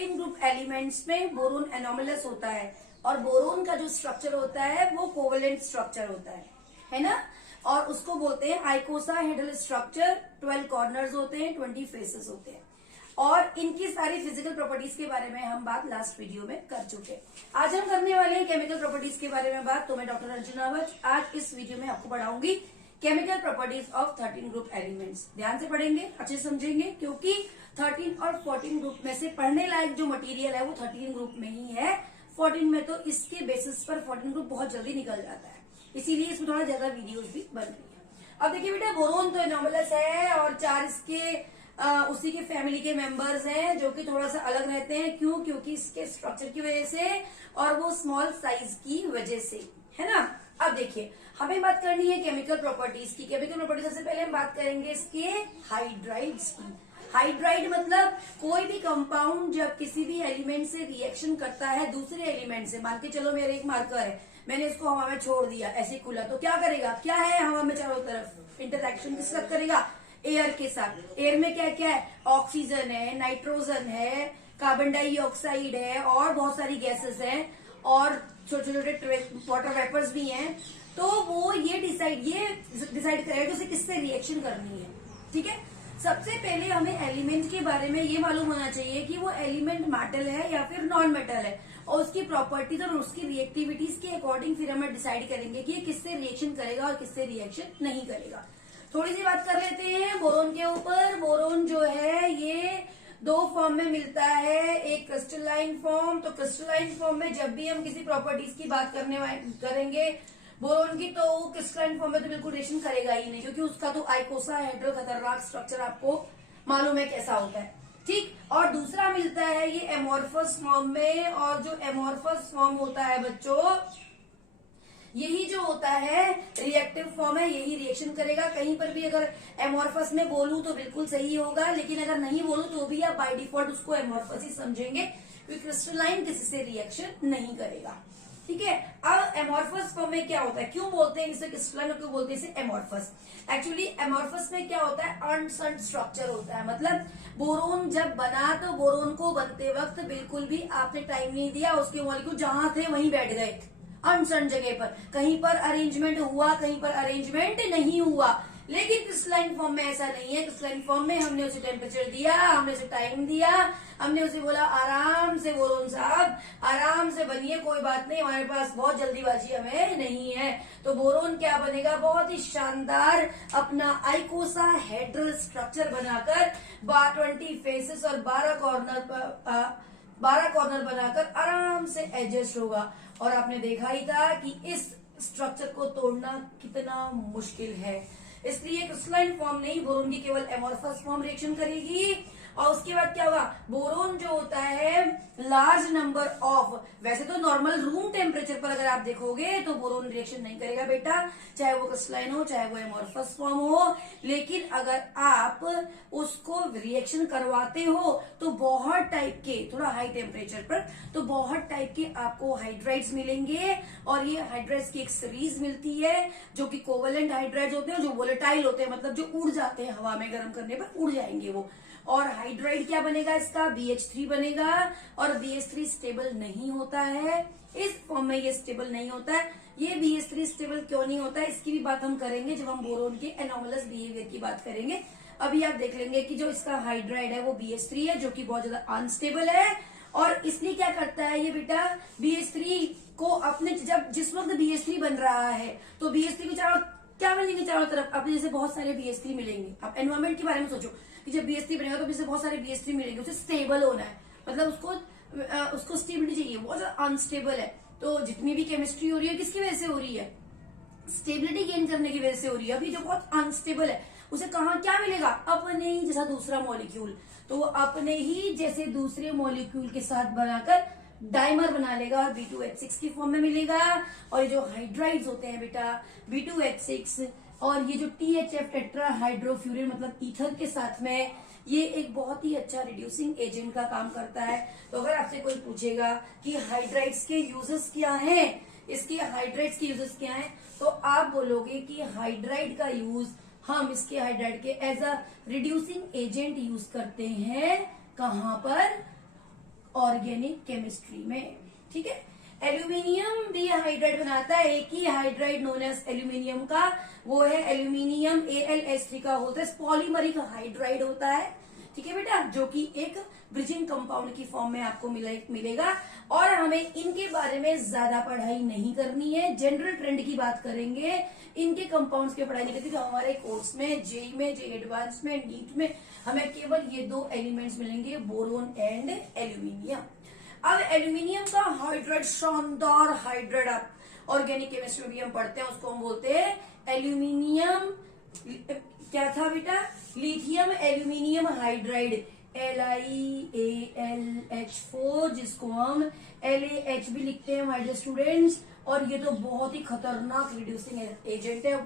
13 group elements में boron anomalous होता है और बोरोन का जो स्ट्रक्चर होता है वो कोवेलेंट स्ट्रक्चर होता है ना। और उसको बोलते हैं आइकोसाहेड्रल स्ट्रक्चर। 12 कॉर्नर्स होते हैं, 20 फेसेस होते हैं और इनकी सारी फिजिकल प्रॉपर्टीज के बारे में हम बात लास्ट वीडियो में कर चुके हैं। आज हम करने वाले हैं केमिकल प्रॉपर्टीज के बारे में बात। तो मैं डॉक्टर अर्जुना वच आज इस वीडियो में आपको पढ़ाऊंगी chemical properties of 13 group elements. ध्यान से पढ़ेंगे, अच्छे समझेंगे, क्योंकि 13 और 14 ग्रुप में से पढ़ने लायक जो मटेरियल है वो 13 ग्रुप में ही है। 14 में तो इसके बेसिस पर 14 ग्रुप बहुत जल्दी निकल जाता है, इसीलिए इसमें थोड़ा ज्यादा वीडियोस भी बन रही है। अब देखिए बेटा, बोरोन तो एनोमलस है और 4 इसके उसी के फैमिली के मेंबर्स हैं जो कि थोड़ा सा अलग रहते हैं। क्यों? क्योंकि इसके स्ट्रक्चर की वजह से और वो स्मॉल साइज की वजह से, है ना। अब देखिए, हमें बात करनी है केमिकल प्रॉपर्टीज की। केमिकल प्रॉपर्टीज सबसे पहले हम बात करेंगे इसके हाइड्राइड्स की। हाइड्राइड मतलब कोई भी कंपाउंड जब किसी भी एलिमेंट से रिएक्शन करता है दूसरे एलिमेंट से, मान के चलो मेरे एक मार्कर है, मैंने इसको हवा में छोड़ दिया, ऐसे खुला, तो क्या करेगा? क्या है हवा में चारों तरफ? इंटरएक्शन किसके साथ करेगा? एयर के साथ। एयर में क्या क्या है? ऑक्सीजन है, नाइट्रोजन है, कार्बन डाइऑक्साइड है और बहुत सारी गैसेस हैं और छोटे छोटे वाटर वेपर्स भी हैं। तो वो ये डिसाइड करेगा कि उसे किससे रिएक्शन करनी है। ठीक है, सबसे पहले हमें एलिमेंट के बारे में ये मालूम होना चाहिए कि वो एलिमेंट मेटल है या फिर नॉन मेटल है, और उसकी प्रॉपर्टीज और उसकी रिएक्टिविटीज के अकॉर्डिंग फिर हम डिसाइड करेंगे कि ये किससे रिएक्शन करेगा और किससे रिएक्शन नहीं करेगा। थोड़ी सी बात कर लेते हैं बोरोन के ऊपर। बोरोन जो है ये 2 फॉर्म में मिलता है, एक क्रिस्टलाइन फॉर्म। तो क्रिस्टलाइन फॉर्म में जब भी हम किसी प्रॉपर्टीज की बात करेंगे बोरोन की, तो क्रिस्टलाइन फॉर्म में तो बिल्कुल रिएक्शन करेगा ही नहीं, क्योंकि उसका तो आइकोसाहेड्रल खतरनाक स्ट्रक्चर आपको मालूम है कैसा होता है। ठीक, और दूसरा मिलता है ये एमोर्फस फॉर्म में, और जो एमोर्फस फॉर्म होता है बच्चों, यही जो होता है रिएक्टिव फॉर्म है, यही रिएक्शन करेगा। कहीं पर भी अगर एमोर्फस में बोलूं तो बिल्कुल सही होगा, लेकिन अगर नहीं बोलूं तो भी आप बाय डिफॉल्ट उसको एमोर्फस ही समझेंगे, क्योंकि क्रिस्टलाइन किसी से रिएक्शन नहीं करेगा। ठीक है, अब एमोर्फस फॉर्म में क्या होता है? क्यों बोलते हैं इसे क्रिस्टलाइन और क्यों बोलते हैं इसे एमोर्फस? एक्चुअली एमोर्फस में क्या होता है? अनसंट स्ट्रक्चर होता है। मतलब बोरोन जब बना तो बोरोन को बनते वक्त बिल्कुल भी आपने टाइम नहीं दिया, उसके मॉलिक्यूल जहां थे वहीं बैठ गए अनसन जगह पर। कहीं पर अरेंजमेंट हुआ, कहीं पर अरेंजमेंट नहीं हुआ। लेकिन क्रिस्टलाइन फॉर्म में ऐसा नहीं है। क्रिस्टलाइन फॉर्म में हमने उसे टेम्परेचर दिया, हमने उसे टाइम दिया, हमने उसे बोला आराम से बोरोन साहब आराम से बनिए, कोई बात नहीं, हमारे पास बहुत जल्दीबाजी हमें नहीं है। तो बोरोन क्या बनेगा? बहुत ही शानदार अपना आइकोसाहेड्रल स्ट्रक्चर बनाकर 20 फेसेस और 12 कॉर्नर बनाकर आराम से एडजस्ट होगा। और आपने देखा ही था कि इस स्ट्रक्चर को तोड़ना कितना मुश्किल है। इसलिए क्रिस्टलाइन फॉर्म नहीं, बोरोन की केवल एमोर्फस फॉर्म रिएक्शन करेगी। और उसके बाद क्या होगा? बोरोन जो होता है लार्ज नंबर ऑफ, वैसे तो नॉर्मल रूम टेम्परेचर पर अगर आप देखोगे तो बोरोन रिएक्शन नहीं करेगा बेटा, चाहे वो क्रिस्टलाइन हो चाहे वो एमोर्फस फॉर्म हो। लेकिन अगर आप उसको रिएक्शन करवाते हो तो बहुत टाइप के, थोड़ा हाई टेम्परेचर पर, तो बहुत टाइप के आपको हाइड्राइड्स मिलेंगे। और ये हाइड्राइड्स की एक सीरीज मिलती है जो कि कोवेलेंट हाइड्राइड्स होते हैं, जो वोलेटाइल होते हैं, मतलब जो उड़ जाते हैं, हवा में गर्म करने पर उड़ जाएंगे वो। और हाइड्राइड क्या बनेगा इसका? BH3 बनेगा। और BH3 स्टेबल नहीं होता है, इस फॉर्म में ये स्टेबल नहीं होता है। ये BH3 स्टेबल क्यों नहीं होता है इसकी भी बात हम करेंगे जब हम बोरोन के एनोमलस बिहेवियर की बात करेंगे। अभी आप देख लेंगे कि जो इसका हाइड्राइड है वो BH3 है, जो कि बहुत ज्यादा अनस्टेबल है। और इसलिए क्या करता है ये बेटा, BH3 को अपने जिस वक्त BH3 बन रहा है तो BH3 को चारों क्या मिलेंगे? चारों तरफ अपने जैसे बहुत सारे BH3 मिलेंगे। आप एनवायरमेंट के बारे में सोचो कि जब BH3 बनेगा तो इससे बहुत सारे BH3 मिलेंगे। उसे स्टेबल होना है, मतलब उसको स्टेबिलिटी चाहिए, बहुत ज्यादा अनस्टेबल है। तो जितनी भी केमिस्ट्री हो रही है किसकी वजह से हो रही है? स्टेबिलिटी गेन करने की वजह से हो रही है। अभी जो बहुत अनस्टेबल है उसे कहाँ क्या मिलेगा? अपने ही जैसा दूसरा मॉलिक्यूल, तो वो अपने ही जैसे दूसरे मॉलिक्यूल के साथ बनाकर डाइमर बना लेगा और B2H6 की फॉर्म में मिलेगा। और ये जो हाइड्राइड्स होते हैं बेटा B2H6 और ये जो THF टेट्रा हाइड्रोफ्यूरिन मतलब ईथर के साथ में, ये एक बहुत ही अच्छा रिड्यूसिंग एजेंट का काम करता है। तो अगर आपसे कोई पूछेगा कि हाइड्राइड्स के यूजेस क्या हैं, इसके हाइड्राइड्स के यूजेस क्या हैं, तो आप बोलोगे कि हाइड्राइड का यूज हम इसके हाइड्राइड के as a reducing agent use करते हैं। कहां पर? ऑर्गेनिक केमिस्ट्री में। ठीक है, एल्यूमिनियम भी हाइड्राइड बनाता है, एक ही हाइड्राइड नोन एज एल्यूमिनियम का, वो है एल्यूमिनियम AlH3 का होता है, पॉलीमरिक हाइड्राइड होता है। ठीक है बेटा, जो कि एक ब्रिजिंग कंपाउंड की फॉर्म में आपको मिलेगा। और हमें इनके बारे में ज्यादा पढ़ाई नहीं करनी है, जनरल ट्रेंड की बात करेंगे, इनके कंपाउंड्स की पढ़ाई नहीं करती। तो हमारे कोर्स में जेई में, जेई एडवांस में, नीट में हमें केवल ये दो एलिमेंट्स मिलेंगे, बोरोन एंड एल्यूमिनियम। अब एल्यूमिनियम का हाइड्राइड, शानदार हाइड्राइड आप ऑर्गेनिक केमिस्ट्री में भी हम पढ़ते हैं, उसको हम बोलते हैं एल्यूमिनियम, क्या था बेटा, लिथियम एल्यूमिनियम हाइड्राइड, LiAlH4, जिसको हम LaH भी लिखते हैं माय डियर स्टूडेंट्स। और ये तो बहुत ही खतरनाक रिड्यूसिंग एजेंट है,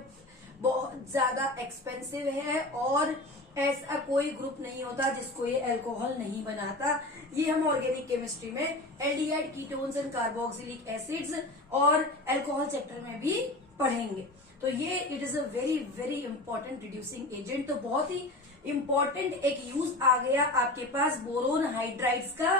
बहुत ज्यादा एक्सपेंसिव है, और ऐसा कोई ग्रुप नहीं होता जिसको ये अल्कोहल नहीं बनाता। ये हम ऑर्गेनिक केमिस्ट्री में aldehyde, ketones and carboxylic acids और अल्कोहल चैप्टर में भी पढ़ेंगे। तो ये it is a very very important reducing agent. तो बहुत ही इंपॉर्टेंट एक यूज आ गया आपके पास बोरोन हाइड्राइड्स का।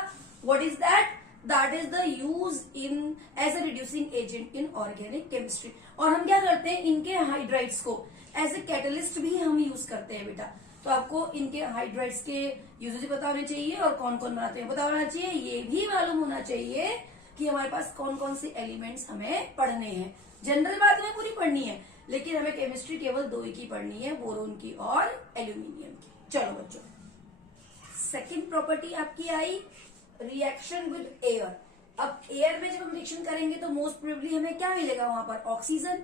What is that? That is the use in as a reducing agent in organic chemistry. और हम क्या करते हैं, इनके हाइड्राइड्स को एज ए कैटलिस्ट भी हम यूज करते हैं बेटा। तो आपको इनके हाइड्राइड्स के यूजेज पता होने चाहिए और कौन कौन बनाते हैं पता होना चाहिए। ये भी मालूम होना चाहिए कि हमारे पास कौन कौन से एलिमेंट्स हमें पढ़ने हैं। जनरल बात हमें पूरी पढ़नी है, लेकिन हमें केमिस्ट्री केवल दो ही की पढ़नी है, बोरोन की और एल्यूमिनियम की। चलो बच्चों, सेकंड प्रॉपर्टी आपकी आई रिएक्शन विद एयर। अब एयर में जब हम रिएक्शन करेंगे तो मोस्ट प्रोबेबली हमें क्या मिलेगा वहां पर, ऑक्सीजन।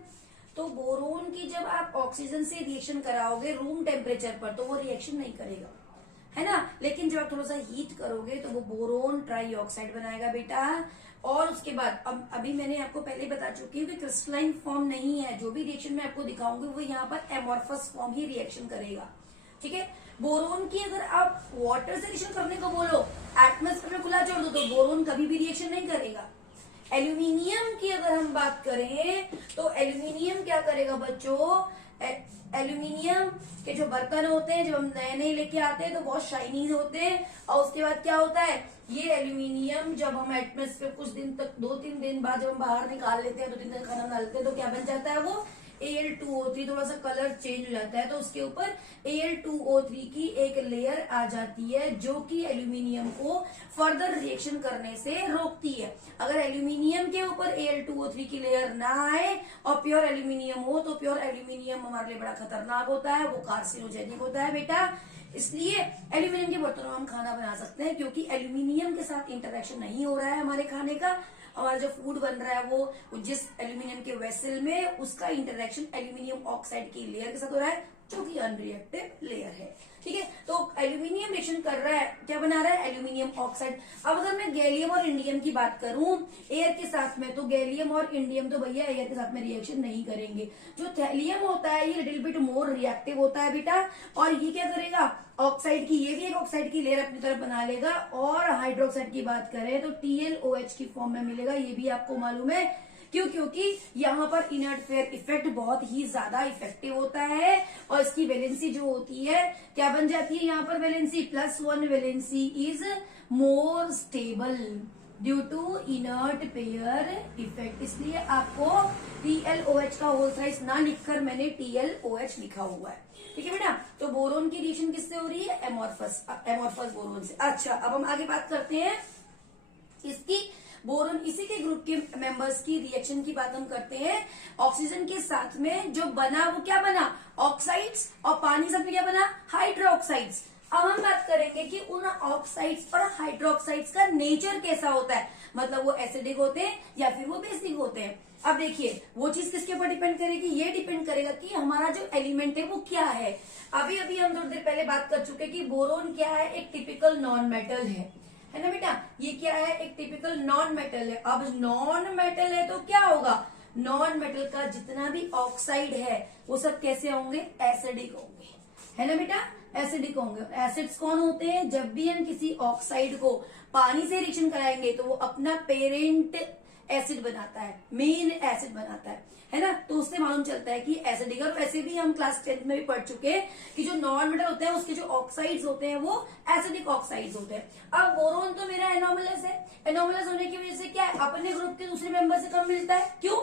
तो बोरोन की जब आप ऑक्सीजन से रिएक्शन कराओगे रूम टेम्परेचर पर तो वो रिएक्शन नहीं करेगा, है ना। लेकिन जब आप थोड़ा सा हीट करोगे तो वो बोरोन ट्राई ऑक्साइड बनाएगा बेटा। और उसके बाद अब अभी मैंने आपको पहले बता चुकी हूँ कि क्रिस्टलाइन फॉर्म नहीं है, जो भी रिएक्शन मैं आपको दिखाऊंगी वो यहाँ पर एमॉर्फस फॉर्म ही रिएक्शन करेगा। ठीक है, बोरोन की अगर आप वाटर से रिएक्शन करने को बोलो, एटमोस्फेयर में खुला छोड़ दो तो बोरोन कभी भी रिएक्शन नहीं करेगा। एल्यूमिनियम की अगर हम बात करें तो एल्यूमिनियम क्या करेगा बच्चों, एल्यूमिनियम के जो बर्तन होते हैं जब हम नए नए लेके आते हैं तो बहुत शाइनी होते हैं। और उसके बाद क्या होता है, ये एल्यूमिनियम जब हम एटमोस्फेयर कुछ दिन तक 2-3 दिन बाद जब हम बाहर निकाल लेते हैं, 2-3 दिन खाना बना लेते हैं तो क्या बन जाता है, वो Al2O3, थोड़ा सा कलर चेंज हो जाता है। तो उसके ऊपर Al2O3 की एक लेयर आ जाती है जो कि एल्यूमिनियम को फर्दर रिएक्शन करने से रोकती है। अगर एल्यूमिनियम के ऊपर Al2O3 की लेयर ना आए और प्योर एल्यूमिनियम हो तो प्योर एल्यूमिनियम हमारे लिए बड़ा खतरनाक होता है, वो कार्सिनोजेनिक होता है बेटा। इसलिए एल्यूमिनियम के बर्तनों में हम खाना बना सकते हैं क्योंकि एल्यूमिनियम के साथ इंटरेक्शन नहीं हो रहा है हमारे खाने का। हमारा जो फूड बन रहा है वो जिस एल्यूमिनियम के वेसल में, उसका इंटरेक्शन एल्यूमिनियम ऑक्साइड की लेयर के साथ हो रहा है जो कि अनरिएक्टिव लेयर है। ठीक है, तो एल्यूमिनियम रिएक्शन कर रहा है, क्या बना रहा है, एल्यूमिनियम ऑक्साइड। अब अगर मैं गैलियम और इंडियम की बात करूं एयर के साथ में, तो गैलियम और इंडियम तो भैया एयर के साथ में रिएक्शन नहीं करेंगे। जो थैलियम होता है ये लिटिल बिट मोर रिएक्टिव होता है बेटा, और ये क्या करेगा, ऑक्साइड की, ये भी एक ऑक्साइड की लेयर अपनी तरफ बना लेगा। और हाइड्रोक्साइड की बात करें तो TlOH की फॉर्म में मिलेगा, ये भी आपको मालूम है। क्यों? क्योंकि यहाँ पर इनर्ट फेयर इफेक्ट बहुत ही ज्यादा इफेक्टिव होता है और इसकी वैलेंसी जो होती है क्या बन जाती है, यहाँ पर valency +1 valency is more stable due to inert pair effect. इसलिए आपको TlOH का होल साइज ना लिखकर मैंने TlOH लिखा हुआ है। ठीक है बेटा, तो बोरोन की रिएक्शन किससे हो रही है, एमॉर्फस बोरोन से। अच्छा, अब हम आगे बात करते हैं इसकी, बोरोन इसी के ग्रुप के मेंबर्स की रिएक्शन की बात हम करते हैं। ऑक्सीजन के साथ में जो बना वो क्या बना, ऑक्साइड्स, और पानी के साथ में क्या बना, हाइड्रोक्साइड्स। अब हम बात करेंगे कि उन ऑक्साइड्स और हाइड्रोक्साइड्स का नेचर कैसा होता है, मतलब वो एसिडिक होते हैं या फिर वो बेसिक होते हैं। अब देखिए वो चीज किसके ऊपर डिपेंड करेगी, ये डिपेंड करेगा कि हमारा जो एलिमेंट है वो क्या है। अभी अभी हम थोड़ी देर पहले बात कर चुके कि बोरोन क्या है, एक टिपिकल नॉन मेटल है ना बेटा। ये क्या है, एक टिपिकल नॉन मेटल है। अब नॉन मेटल है तो क्या होगा, नॉन मेटल का जितना भी ऑक्साइड है वो सब कैसे होंगे, एसिडिक होंगे, है ना बेटा, एसिडिक होंगे। एसिड्स कौन होते हैं, जब भी हम किसी ऑक्साइड को पानी से रिएक्शन कराएंगे तो वो अपना पेरेंट एसिड बनाता है, मेन एसिड बनाता है ना। तो उससे मालूम चलता है कि एसिडिक। और वैसे भी हम क्लास 10th में भी पढ़ चुके हैं कि जो नॉन मेटल होते हैं उसके जो ऑक्साइड्स होते हैं वो एसिडिक ऑक्साइड्स होते हैं। अब बोरोन तो मेरा है ना एनोमलस है। एनोमलस होने की वजह से क्या है, अपने ग्रुप के दूसरे मेंबर से कम मिलता है। क्यों?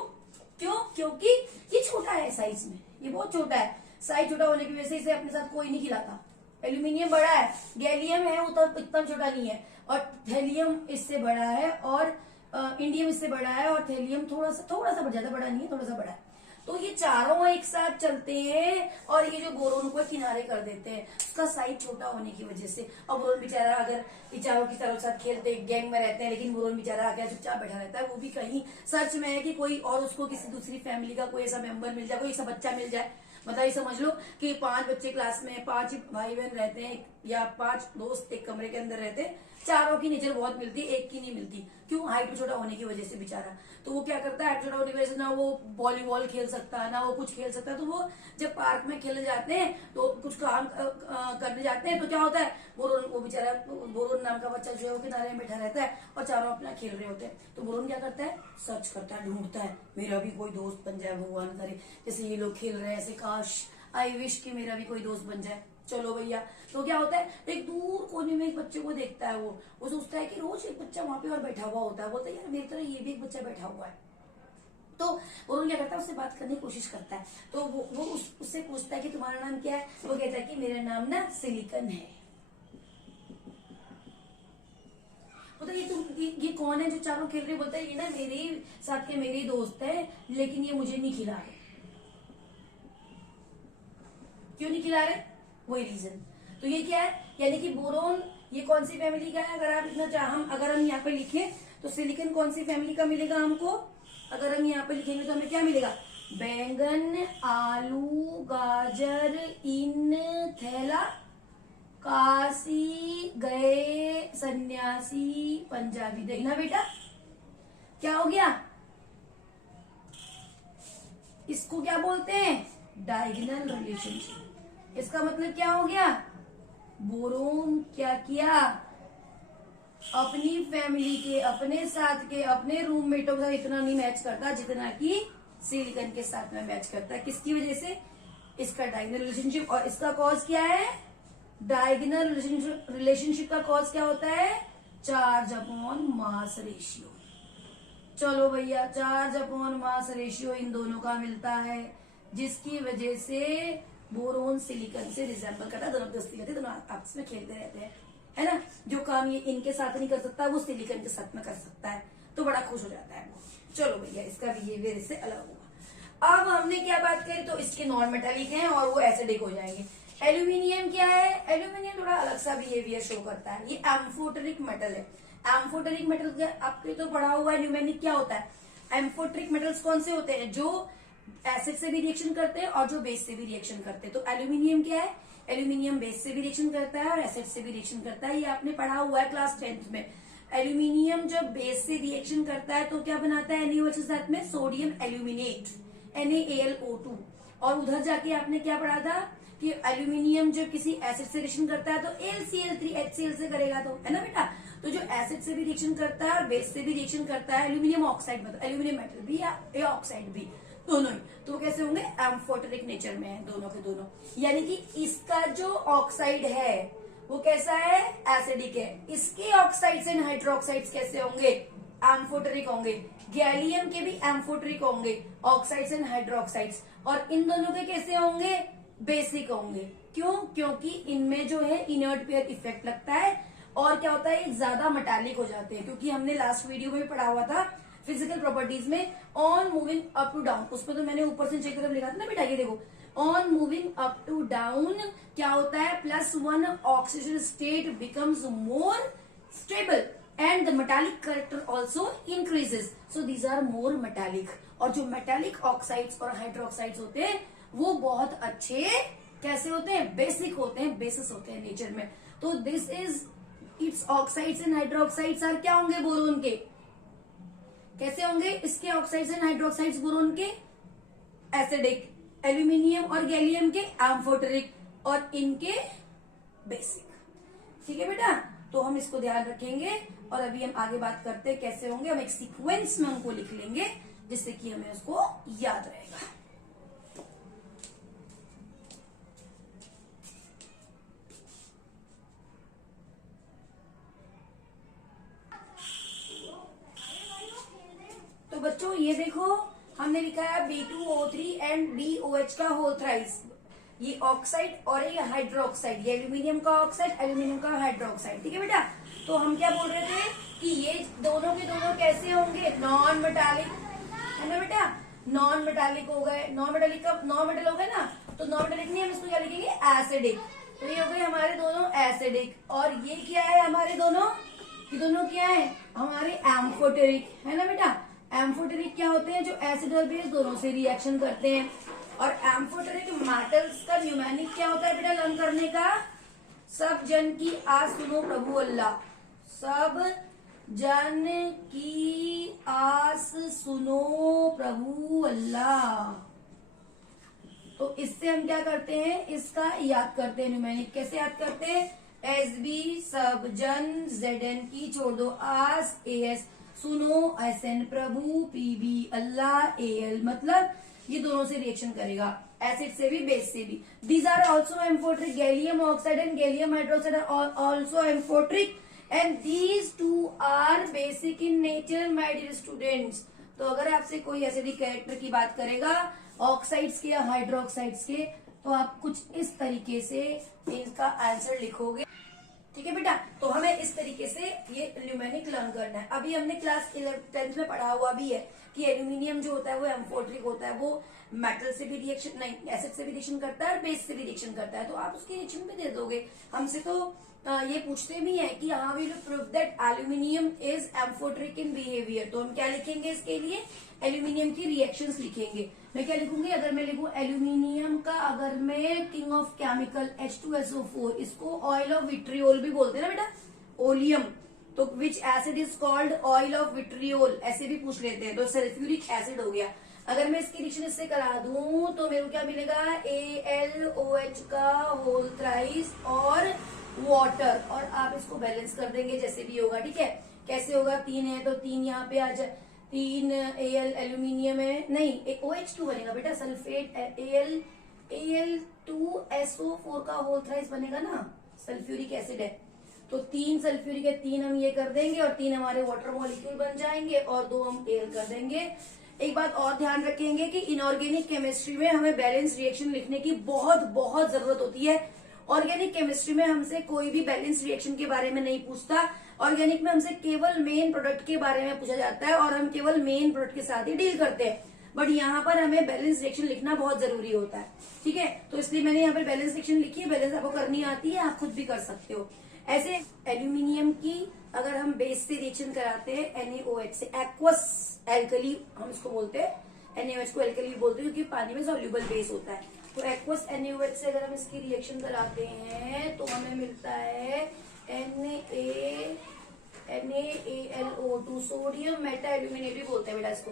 क्योंकि ये छोटा है साइज में, ये बहुत छोटा है। साइज छोटा होने की वजह से इसे अपने साथ कोई नहीं खिलाता। एल्यूमिनियम बड़ा है, गैलियम है वो तो इतना छोटा नहीं है, और थैलियम इससे बड़ा है, और इंडियम इससे बड़ा है, और थैलियम थोड़ा सा ज्यादा बड़ा नहीं है, थोड़ा सा बड़ा है। तो ये चारों एक साथ चलते हैं और ये जो बोरोन को किनारे कर देते हैं, उसका साइज छोटा होने की वजह से। और बोरोन बेचारा, अगर ये चारों की चारों साथ खेलते गैंग में रहते हैं, लेकिन बोरोन बेचारा आके चुपचाप बैठा रहता है। वो भी कहीं सर्च में है कि कोई और उसको किसी दूसरी फैमिली का कोई ऐसा मेंबर मिल जाए, कोई ऐसा बच्चा मिल जाए। मतलब ये समझ लो कि 5 बच्चे क्लास में, 5 भाई बहन रहते हैं, या 5 दोस्त एक कमरे के अंदर रहते हैं, चारों की नेचर बहुत मिलती है, एक की नहीं मिलती। क्यों? हाइट छोटा होने की वजह से बेचारा। तो वो क्या करता है, हाइट छोटा होने की वजह से ना वो वॉलीबॉल खेल सकता है, ना वो कुछ खेल सकता है। तो वो जब पार्क में खेलने जाते हैं तो कुछ काम करने जाते हैं, तो क्या होता है, वो बेचारा बोरोन नाम का बच्चा जो है वो किनारे में बैठा रहता है और चारों अपना खेल रहे होते हैं। तो बोरोन क्या करता है, सर्च करता है, ढूंढता है, मेरा भी कोई दोस्त बन जाए, भगवान करे जैसे ये लोग खेल रहे हैं, ऐसे काश, आई विश कि मेरा भी कोई दोस्त बन जाए। चलो भैया। तो क्या होता है, एक दूर कोने में एक बच्चे को देखता है, वो सोचता है कि रोज एक बच्चा वहां पे और बैठा हुआ होता है, बोलता है यार मेरी तरह ये भी एक बच्चा बैठा हुआ है। तो वो क्या करता है, उससे बात करने की कोशिश करता है। तो वो उससे पूछता है कि तुम्हारा नाम क्या है। वो कहता है कि मेरा नाम ना सिलिकन है। बोलता है ये कौन है जो चारों खेल रहे? बोलता है ये ना मेरे साथ के मेरे दोस्त है, लेकिन ये मुझे नहीं खिला रहे। क्यों नहीं खिला रहे? वही रीजन। तो ये क्या है, यानी कि बोरोन ये कौन सी फैमिली का है? अगर आप इतना अगर हम यहाँ पे लिखें तो सिलिकन कौन सी फैमिली का मिलेगा हमको? अगर हम यहाँ पे लिखेंगे तो हमें क्या मिलेगा? बैंगन, आलू, गाजर, इन, थैला, काशी गए सन्यासी, पंजाबी। देखना बेटा क्या हो गया, इसको क्या बोलते हैं? Diagonal relationship. इसका मतलब क्या हो गया, बोरोन क्या किया, अपनी फैमिली के, अपने साथ के, अपने रूममेटों के साथ इतना नहीं मैच करता जितना कि सिलिकन के साथ में मैच करता है। किसकी वजह से? इसका डायगोनल रिलेशनशिप। और इसका कॉज क्या है? डायगोनल रिलेशनशिप का कॉज क्या होता है? Charge upon mass ratio. चलो भैया, charge upon mass ratio in दोनों का मिलता है, जिसकी वजह से बोरोन सिलिकन से रिजेंबल करता है। दोनों दोस्ती करते हैं, दोनों आपस में खेलते रहते हैं, है ना। जो काम ये इनके साथ नहीं कर सकता वो सिलिकन के साथ में कर सकता है, तो बड़ा खुश हो जाता है वो। चलो भैया, इसका बिहेवियर इससे अलग होगा। अब हमने क्या बात करी, तो इसके नॉन मेटालिक हैं और वो एसिडिक हो जाएंगे। एल्यूमिनियम क्या है? एल्यूमिनियम थोड़ा अलग सा बिहेवियर शो करता है। ये एम्फोटेरिक मेटल है। एम्फोटेरिक मेटल आपके तो पढ़ा हुआ है न्यूमेरिक क्या होता है। एम्फोटेरिक मेटल्स कौन से होते हैं? जो एसिड से भी रिएक्शन करते हैं और जो बेस से भी रिएक्शन करते हैं। तो एल्यूमिनियम क्या है? एल्यूमिनियम बेस से भी रिएक्शन करता है और एसिड से भी रिएक्शन करता है। ये आपने पढ़ा हुआ है क्लास 10th में। एल्यूमिनियम जब बेस से रिएक्शन करता है तो क्या बनाता है NaOH के साथ में? Sodium aluminate, NaAlO2। और उधर जाके आपने क्या पढ़ा था कि एल्यूमिनियम जब किसी एसिड से रिएक्शन करता है तो AlCl3HCl से करेगा, तो है ना बेटा। तो जो एसिड से भी रिएक्शन करता है और बेस से भी रिएक्शन करता है, एल्यूमिनियम ऑक्साइड, मतलब एल्यूमिनियम मेटल भी या ऑक्साइड भी, दोनों ही, तो वो कैसे होंगे? एम्फोटेरिक नेचर में है दोनों के दोनों। यानी कि इसका जो ऑक्साइड है वो कैसा है? एसिडिक है। इसके ऑक्साइड्स एंड हाइड्रोक्साइड्स कैसे होंगे? एम्फोटेरिक होंगे। गैलियम के भी एम्फोटेरिक होंगे, ऑक्साइड्स एंड हाइड्रोक्साइड्स। और इन दोनों के कैसे होंगे? बेसिक होंगे। क्यों? क्योंकि इनमें जो है इनर्ट पेयर इफेक्ट लगता है, और क्या होता है, ये ज्यादा मेटालिक हो जाते हैं। क्योंकि हमने लास्ट वीडियो में भी पढ़ा हुआ था फिजिकल प्रॉपर्टीज में, on moving up to down, उसमें तो मैंने ऊपर से नीचे की तरफ लिखा था ना बेटा, ये देखो, on moving up to down क्या होता है? +1 oxygen state becomes more stable and the metallic character also increases, so these are more metallic. और जो मेटालिक ऑक्साइड्स और हाइड्रोक्साइड्स होते हैं वो बहुत अच्छे कैसे होते हैं? बेसिक होते हैं, बेसिस होते हैं नेचर में। तो this is its oxides and hydroxides are क्या होंगे? बोरोन के। कैसे होंगे इसके ऑक्साइड्स एंड हाइड्रोक्साइड्स? बोरोन के एसिडिक, एल्यूमिनियम और गैलियम के एम्फोटेरिक, और इनके बेसिक। ठीक है बेटा, तो हम इसको ध्यान रखेंगे। और अभी हम आगे बात करते हैं कैसे होंगे। हम एक सीक्वेंस में उनको लिख लेंगे जिससे कि हमें उसको याद रहेगा। ये देखो हमने लिखा है B2O3 एंड BOH का होल थ्राइस, ये ऑक्साइड और ये हाइड्रोक्साइड, ये एल्यूमिनियम का ऑक्साइड, एल्यूमिनियम का हाइड्रोक्साइड। ठीक है बेटा, तो हम क्या बोल रहे थे कि ये दोनों के दोनों कैसे होंगे, नॉन मेटालिक, है ना बेटा, नॉन मेटालिक हो गए। नॉन मेटालिक का नॉन मेटल हो गए ना, तो नॉन मेटालिक नहीं, हम इसको क्या लिखेंगे, एसिडिक। तो ये हो गए हमारे दोनों एसिडिक। और ये क्या है हमारे दोनों, ये दोनों क्या है हमारे एम्फोटेरिक, है ना बेटा। एम्फोटेरिक क्या होते हैं, जो एसिड और बेस दोनों से रिएक्शन करते हैं। और एम्फोटेरिक मेटल्स का न्यूमेरिक क्या होता है बेटा लर्न करने का, सब जन की आस सुनो प्रभु अल्लाह, सब जन की आस सुनो प्रभु अल्लाह। तो इससे हम क्या करते हैं, इसका याद करते हैं न्यूमेरिक। कैसे याद करते हैं, SB सब जन, ZN की छोड़ दो आस, AS सुनो, SN प्रभु, PB अल्लाह, AL मतलब ये दोनों से रिएक्शन करेगा, एसिड से भी बेस से भी। These are also amphoteric, gallium oxide and gallium hydroxide are also amphoteric and these two are basic in nature my dear students. तो अगर आपसे कोई एसिडिक कैरेक्टर की बात करेगा ऑक्साइड्स के या हाइड्रोक्साइड्स के, तो आप कुछ इस तरीके से इनका आंसर लिखोगे। ठीक है बेटा, तो हमें इस तरीके से ये न्यूमेरिक लर्न करना है। अभी हमने क्लास 10th में पढ़ा हुआ भी है कि एल्यूमिनियम जो होता है वो एम्फोट्रिक होता है, वो मेटल से भी रिएक्शन नहीं, एसिड से भी रिएक्शन करता है और बेस से भी रिएक्शन करता है। तो आप उसकी रिएक्शन भी दे दोगे। हमसे तो ये पूछते भी है कि हाँ we prove that aluminium is amphoteric in behaviour. तो हम क्या लिखेंगे इसके लिए, एल्यूमिनियम की रिएक्शंस लिखेंगे। मैं क्या लिखूंगी, अगर मैं लिखूं एल्यूमिनियम का, अगर मैं किंग ऑफ केमिकल H2SO4, इसको ऑयल ऑफ विट्रियोल भी बोलते हैं ना बेटा, ओलियम, तो विच acid is called oil of vitriol, ऐसे भी पूछ लेते हैं। तो सल्फ्यूरिक एसिड हो गया। अगर मैं इसकी रिएक्शन इससे करा दूं तो मेरे को क्या मिलेगा, AlOH का होल थ्राइस और वाटर, और आप इसको बैलेंस कर देंगे जैसे भी होगा। ठीक है, कैसे होगा, 3 है तो 3 यहाँ पे आ जाए, 3 Al एल्यूमिनियम है, नहीं OH2 बनेगा बेटा, सल्फेट Al2SO4 का होल थ्राइस बनेगा ना, सल्फ्यूरिक एसिड है। तो 3 सल्फ्यूरिक है, 3 हम ये कर देंगे और 3 हमारे वाटर मॉलिक्यूल बन जाएंगे और 2 हम एल कर देंगे। एक बात और ध्यान रखेंगे कि इनऑर्गेनिक केमिस्ट्री में हमें बैलेंस रिएक्शन लिखने की बहुत बहुत जरूरत होती है। ऑर्गेनिक केमिस्ट्री में हमसे कोई भी बैलेंस रिएक्शन के बारे में नहीं पूछता। ऑर्गेनिक में हमसे केवल मेन प्रोडक्ट के बारे में पूछा जाता है और हम केवल मेन प्रोडक्ट के साथ ही डील करते हैं। बट यहाँ पर हमें बैलेंस रिएक्शन लिखना बहुत जरूरी होता है। ठीक है, तो इसलिए मैंने यहाँ पर बैलेंस रिएक्शन लिखी है। बैलेंस आपको करनी आती है, आप खुद भी कर सकते हो। ऐसे एल्यूमिनियम की अगर हम बेस से रिएक्शन कराते हैं NaOH से, एक्वस एल्कली हम इसको बोलते हैं, NaOH को एल्कली बोलते हैं क्योंकि पानी में सॉल्युबल बेस होता है। तो एक्वस NaOH से अगर हम इसकी रिएक्शन कराते हैं तो हमें मिलता है NaAlO2, सोडियम मेटा एल्यूमिनेट भी बोलते हैं बेटा इसको,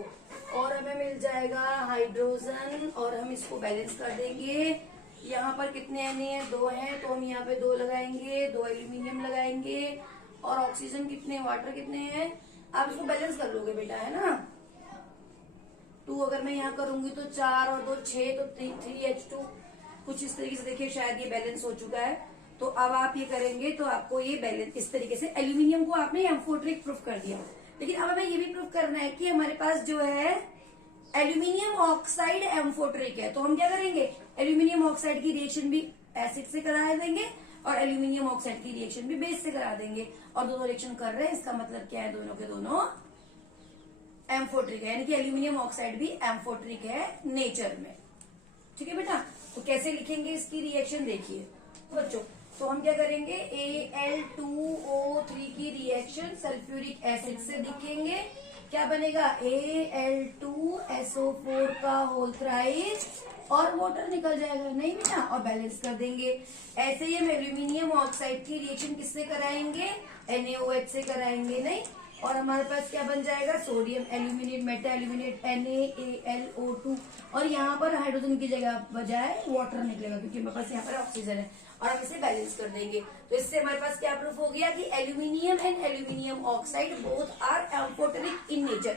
और हमें मिल जाएगा हाइड्रोजन, और हम इसको बैलेंस कर देंगे। यहाँ पर कितने Na है, 2 हैं, तो हम यहाँ पे 2 लगाएंगे, 2 एल्यूमिनियम लगाएंगे, और ऑक्सीजन कितने, वाटर कितने हैं, आप इसको बैलेंस कर लोगे बेटा, है ना। 2 अगर मैं यहाँ करूंगी तो 4 और 2 6, तो 3H2 कुछ इस तरीके से। देखिए शायद ये बैलेंस हो चुका है। तो अब आप ये करेंगे तो आपको ये बैलेंस इस तरीके से, एल्यूमिनियम को आपने एम्फोट्रिक प्रूफ कर दिया। लेकिन अब हमें ये भी प्रूफ करना है कि हमारे पास जो है एल्यूमिनियम ऑक्साइड एम्फोट्रिक है। तो हम क्या करेंगे, एल्यूमिनियम ऑक्साइड की रिएक्शन भी एसिड से करा देंगे और एल्यूमिनियम ऑक्साइड की रिएक्शन भी बेस से करा देंगे, और दोनों रिएक्शन कर रहे हैं। इसका मतलब क्या है, दोनों के दोनों एम्फोट्रिक है, यानी कि एल्यूमिनियम ऑक्साइड भी एम्फोट्रिक है नेचर में। ठीक है बेटा, तो कैसे लिखेंगे इसकी रिएक्शन देखिए बच्चों। तो हम क्या करेंगे, Al2O3 की रिएक्शन सल्फ्यूरिक एसिड से लिखेंगे, क्या बनेगा, Al2SO4 का होल थ्राइस और वाटर निकल जाएगा, नहीं बेटा, और बैलेंस कर देंगे। ऐसे ही हम एल्यूमिनियम ऑक्साइड की रिएक्शन किससे कराएंगे, NaOH से कराएंगे, नहीं, और हमारे पास क्या बन जाएगा, sodium aluminate Meta aluminate NaAlO2, और यहाँ पर हाइड्रोजन की जगह बजाय वाटर निकलेगा क्योंकि हमारे पास यहाँ पर ऑक्सीजन है, और हम इसे बैलेंस कर देंगे। तो इससे हमारे पास क्या प्रूफ हो गया कि aluminium and aluminium oxide both are amphoteric in nature.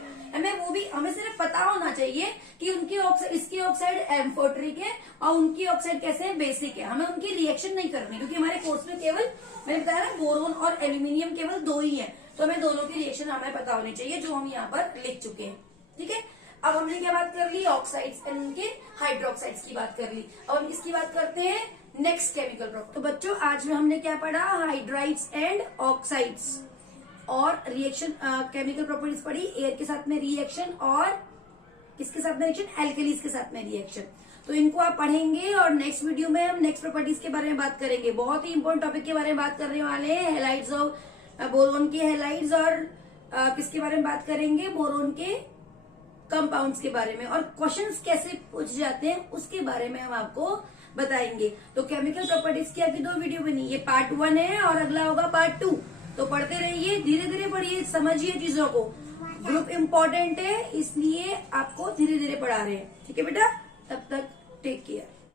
हमें सिर्फ पता होना चाहिए कि उनकी ऑक्साइड, इसकी ऑक्साइड एम्फोटेरिक है और उनकी ऑक्साइड कैसे है, बेसिक है। हमें उनकी रिएक्शन नहीं करनी क्योंकि हमारे कोर्स में केवल, मैंने बताया ना, बोरोन और एल्यूमिनियम केवल 2 ही है, तो हमें दोनों की रिएक्शन हमें पता होनी चाहिए जो हम यहाँ पर लिख चुके हैं। ठीक है, अब हमने क्या बात कर ली, ऑक्साइड्स एंड उनके हाइड्रोक्साइड्स की बात कर ली। अब हम किसकी बात करते हैं, नेक्स्ट केमिकल प्रॉपर्टी। तो बच्चों आज में हमने क्या पढ़ा, हाइड्राइड्स एंड ऑक्साइड्स और रिएक्शन केमिकल प्रॉपर्टीज पढ़ी, एयर के साथ में रिएक्शन और किसके साथ में रिएक्शन, एल्केलीज के साथ में रिएक्शन। तो इनको आप पढ़ेंगे और नेक्स्ट वीडियो में हम नेक्स्ट प्रॉपर्टीज के बारे में बात करेंगे। बहुत ही इंपॉर्टेंट टॉपिक के बारे में बात करने वाले हैं, हैलाइड्स ऑफ बोरोन के हैलाइड्स और किसके बारे में बात करेंगे, बोरोन के कंपाउंड्स के बारे में, और क्वेश्चंस कैसे पूछ जाते हैं उसके बारे में हम आपको बताएंगे। तो केमिकल प्रॉपर्टीज की आपकी 2 वीडियो बनी, ये पार्ट 1 है और अगला होगा पार्ट 2। तो पढ़ते रहिए, धीरे धीरे पढ़िए, समझिए चीजों को। ग्रुप इम्पोर्टेंट है इसलिए आपको धीरे धीरे पढ़ा रहे हैं, ठीक है बेटा। तब तक टेक केयर।